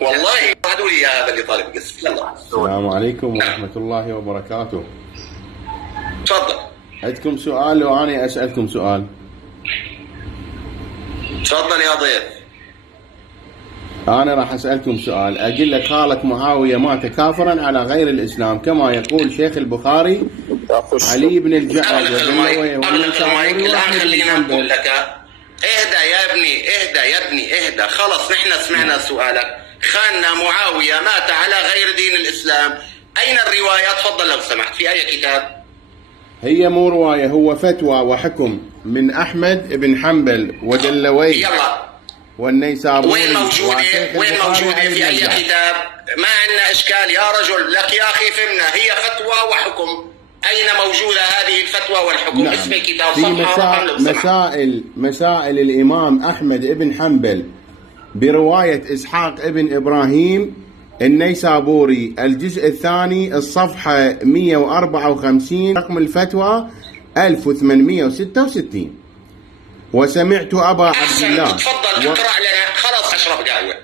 والله قعدوا لي هذا اللي طالب قسم. يلا السلام عليكم ورحمة الله وبركاته. تفضل. عندكم سؤال وأنا أسألكم سؤال. تفضل يا ضيف. أنا راح أسألكم سؤال، أقول لك خالك معاوية مات كافرا على غير الإسلام كما يقول شيخ البخاري علي بن الجعد الآن خلينا نقول لك اهدى يا ابني، اهدى يا ابني، اهدى. خلص نحن سمعنا سؤالك. خاننا معاوية مات على غير دين الإسلام، أين الرواية؟ تفضل لو سمحت، في أي كتاب؟ هي مو رواية، هو فتوى وحكم من أحمد بن حنبل ودلوي يلا والنيسابوري. وين موجودة في أي كتاب؟ ما عندنا إشكال يا رجل، لك يا أخي فهمنا، هي فتوى وحكم. أين موجودة هذه الفتوى والحكم؟ نعم. اسم الكتاب، في مسائل الإمام أحمد بن حنبل برواية إسحاق ابن إبراهيم النيسابوري، الجزء الثاني الصفحة 154، رقم الفتوى 1866. وسمعت أبا عبد الله. تفضل اقرأ لنا. خلاص أشرب قهوة.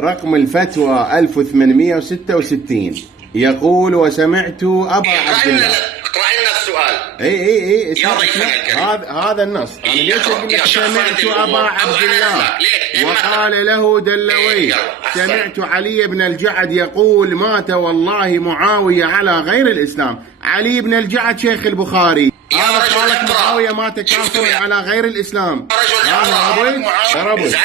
رقم الفتوى 1866 يقول: وسمعت أبا عبد الله. اقرأ لنا السؤال. اي يا ضيفنا الكريم. هذا النص. انا ليش اقول لك سمعت ابا عبد الله وقال له دلوي سمعت علي بن الجعد يقول مات والله معاوية على غير الإسلام. علي بن الجعد شيخ البخاري. يا رجل معاوية مات كافر على غير الإسلام. يا رجل